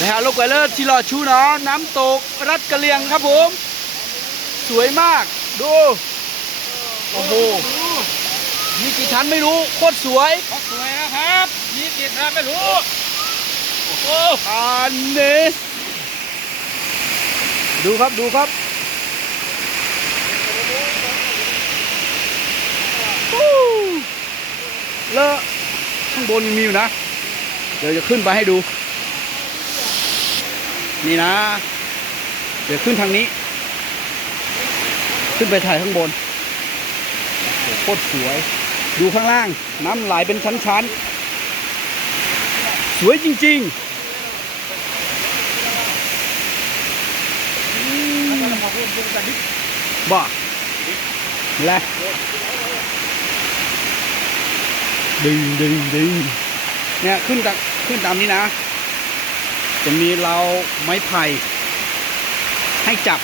นะฮะลูกไก่เลิศที่หล่อชูเนาะน้ำตกรัดกะเหรี่ยงครับผมสวยมากดูโอ้โหมีกี่ชั้นไม่รู้โคตรสวยสวยนะครับมีกี่ชั้นไม่รู้โอ้โหอันนี้ดูครับดูครับเลอะข้างบนมีอยู่นะเดี๋ยวจะขึ้นไปให้ดูนี่นะเดี๋ยวขึ้นทางนี้ขึ้นไปถ่ายข้างบนโคตรสวยดูข้างล่างน้ำไหลเป็นชั้นๆสวยจริงๆบ้าแหละดึงเนี่ยขึ้นตามนี้นะจะมีเราไม้ไผ่ให้จับ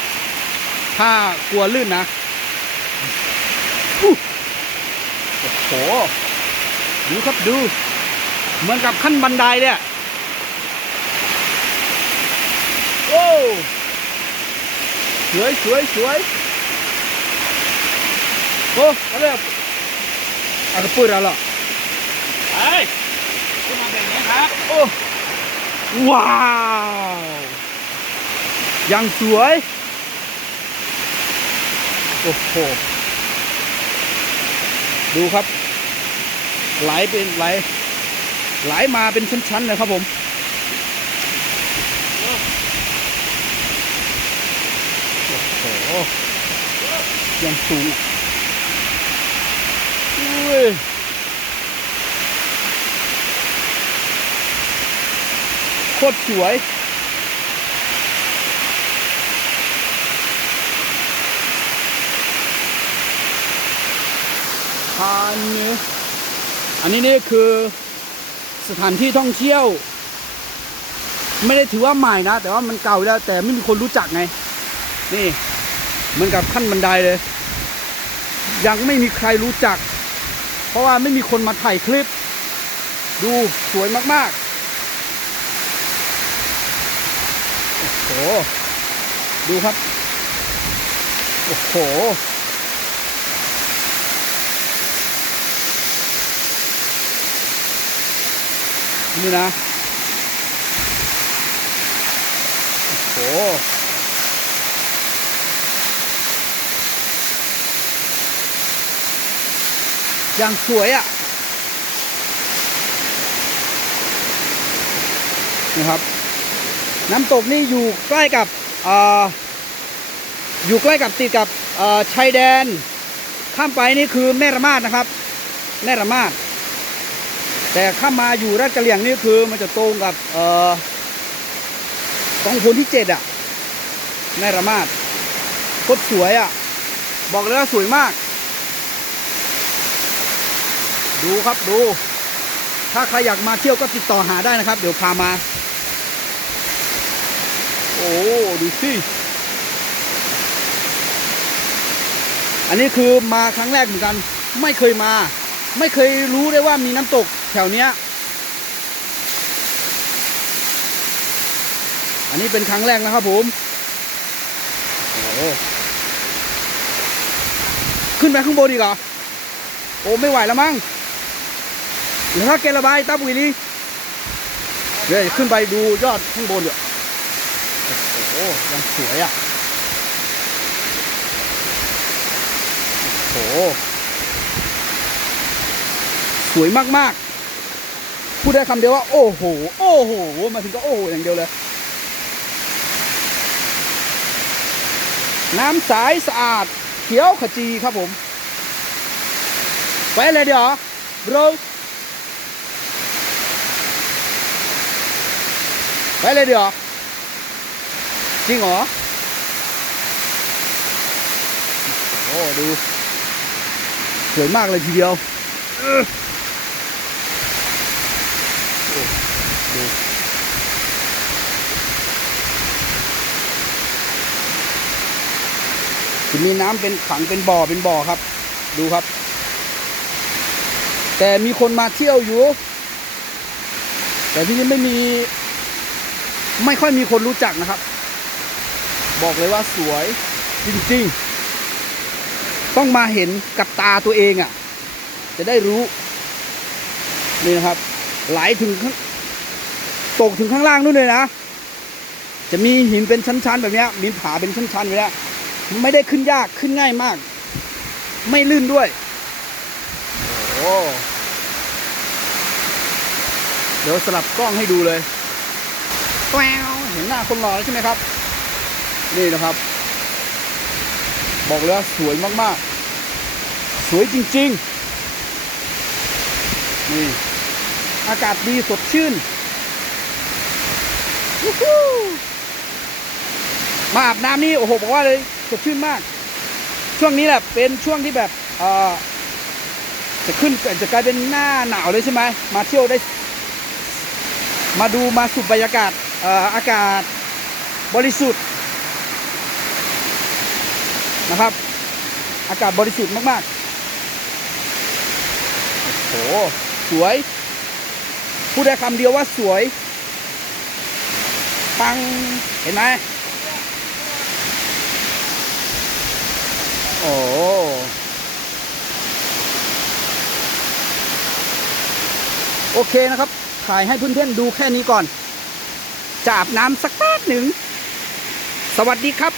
ถ้ากลัวลื่นนะโอ้โหดูครับดูเหมือนกับขั้นบันไดเนี่ยโอ้สวยโอ้อะไรอะไรปืนอะไรเฮ้ยขึ้นมาแบบนี้ครับโอ้ว้าวยังสวยโอ้โหดูครับไหลมาเป็นชั้นๆเลยครับผมโอ้โหยังสูงโคตรสวยอันนี้นี่คือสถานที่ท่องเที่ยวไม่ได้ถือว่าใหม่นะแต่ว่ามันเก่าแล้วแต่ไม่มีคนรู้จักไงนี่เหมือนกับขั้นบันไดเลยยังไม่มีใครรู้จักเพราะว่าไม่มีคนมาถ่ายคลิปดูสวยมากๆโอ้โหดูครับโอ้โหนี่นะโอ้โหอย่างสวยอ่ะนะครับน้ำตกนี่อยู่ใกล้กับติดกับชายแดนข้ามไปนี่คือแม่ระมาดนะครับแม่ระมาดแต่ข้ามมาอยู่ราชกะเหรี่ยงนี่คือมันจะตรงกับกองพลที่7อ่ะแม่ระมาดโคตรสวยอ่ะบอกเลยว่าสวยมากดูครับดูถ้าใครอยากมาเที่ยวก็ติดต่อหาได้นะครับเดี๋ยวพามาโอ้ดูสิอันนี้คือมาครั้งแรกเหมือนกันไม่เคยมาไม่เคยรู้ได้ว่ามีน้ำตกแถวเนี้ยอันนี้เป็นครั้งแรกนะครับผมโอ้ขึ้นไปข้างบนอีกเหรอโอ้ไม่ไหวแล้วมั้งเดี๋ยวถ้าเกลบายตาบุยลีเดี๋ยวขึ้นไปดูยอดข้างบนเดี๋ยวโอ้ยังสวยอ่ะโอ้สวยมากๆพูดได้คำเดียวว่าโอ้โหมาถึงก็โอ้โหอย่างเดียวเลยน้ำใสสะอาดเขียวขจีครับผมไปเลยเดี๋ยวโรไปเลยเดี๋ยวจริงเหรอโอ้ดูสวยมากเลยทีเดียวดูจะมีน้ำเป็นขังเป็นบ่อครับดูครับแต่มีคนมาเที่ยวอยู่แต่ที่นี่ไม่มี ไม่ค่อยมีคนรู้จักนะครับ บอกเลยว่าสวยจริงๆต้องมาเห็นกับตาตัวเองอ่ะจะได้รู้นี่นะครับไหลถึงตกถึงข้างล่างนู่นเลยนะจะมีหินเป็นชั้นๆแบบนี้มีผาเป็นชั้นๆแบบนี้ไม่ได้ขึ้นยากขึ้นง่ายมากไม่ลื่นด้วยโอ้เดี๋ยวสลับกล้องให้ดูเลยแววเห็นหน้าคนหล่อแล้วใช่ไหมครับนี่นะครับบอกเลยว่าสวยมากๆสวยจริงๆนี่อากาศดีสดชื่นมาอาบน้ำนี่โอ้โหบอกว่าเลยสดชื่นมากช่วงนี้แหละเป็นช่วงที่แบบจะกลายเป็นหน้าหนาวเลยใช่ไหมมาเที่ยวได้มาดูมาสูบบรรยากาศอากาศบริสุทธิ์นะครับอากาศบริสุทธิ์มากๆโอ้โหสวยพูดได้คำเดียวว่าสวยปังเห็นไหมโอ้โอเคนะครับถ่ายให้เพื่อนๆดูแค่นี้ก่อนจะอาบน้ำสักแป๊บหนึ่งสวัสดีครับ